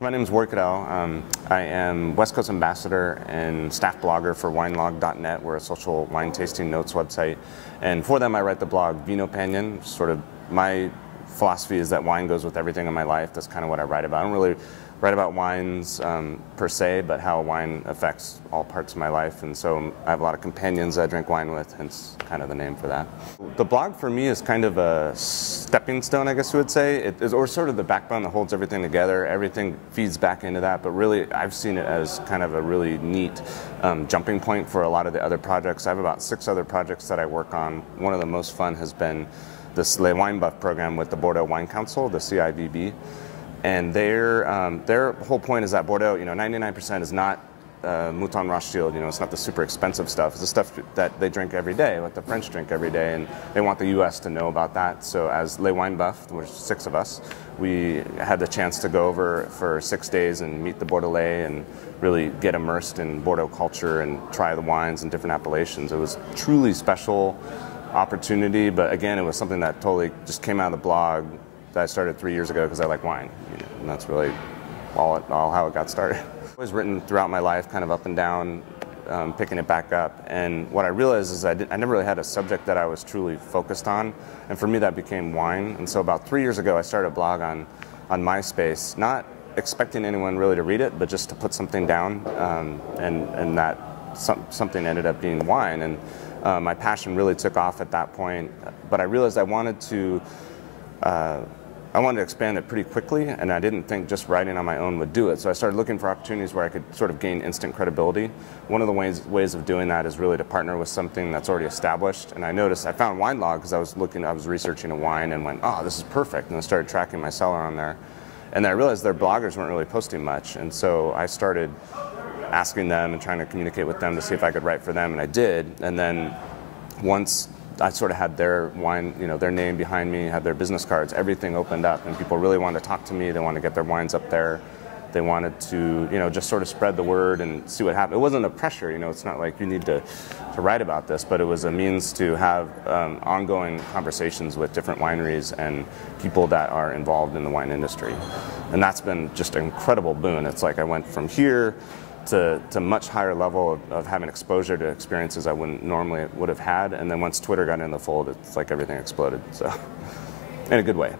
My name is Kadel. I am West Coast Ambassador and staff blogger for winelog.net. We're a social wine tasting notes website. And for them, I write the blog Vinopanion. Sort of my philosophy is that wine goes with everything in my life. That's kind of what I write about. I don't really write about wines per se, but how wine affects all parts of my life. And so I have a lot of companions I drink wine with, hence kind of the name for that. The blog for me is kind of a stepping stone, I guess you would say. It is, or sort of the backbone that holds everything together. Everything feeds back into that, but really I've seen it as kind of a really neat jumping point for a lot of the other projects. I have about 6 other projects that I work on. One of the most fun has been this Le Wine Buff program with the Bordeaux Wine Council, the CIVB. And their whole point is that Bordeaux, 99% is not Mouton Rothschild. It's not the super expensive stuff. It's the stuff that they drink every day, what the French drink every day, and they want the U.S. to know about that. So as Le Wine Buff, there's 6 of us, we had the chance to go over for 6 days and meet the Bordelais and really get immersed in Bordeaux culture and try the wines and different appellations. It was truly special opportunity, but again, it was something that totally just came out of the blog that I started 3 years ago because I like wine, and that's really all how it got started. I've always written throughout my life, kind of up and down, picking it back up, and what I realized is I never really had a subject that I was truly focused on, and for me that became wine. And so about 3 years ago I started a blog on MySpace, not expecting anyone really to read it, but just to put something down, and that something ended up being wine. And my passion really took off at that point, but I realized I wanted to expand it pretty quickly, and I didn't think just writing on my own would do it. So I started looking for opportunities where I could sort of gain instant credibility. One of the ways of doing that is really to partner with something that's already established. And I found WineLog because I was researching a wine and went, oh, this is perfect. And I started tracking my seller on there. And then I realized their bloggers weren't really posting much. And so I started asking them and trying to communicate with them to see if I could write for them, and I did. And then once I sort of had their wine, their name behind me, had their business cards, everything opened up, and people really wanted to talk to me. They wanted to get their wines up there. They wanted to, just sort of spread the word and see what happened. It wasn't a pressure, it's not like you need to write about this, but it was a means to have ongoing conversations with different wineries and people that are involved in the wine industry. And that's been just an incredible boon. It's like I went from here to much higher level of having exposure to experiences I wouldn't normally would have had, and then once Twitter got in the fold, it's like everything exploded, so in a good way.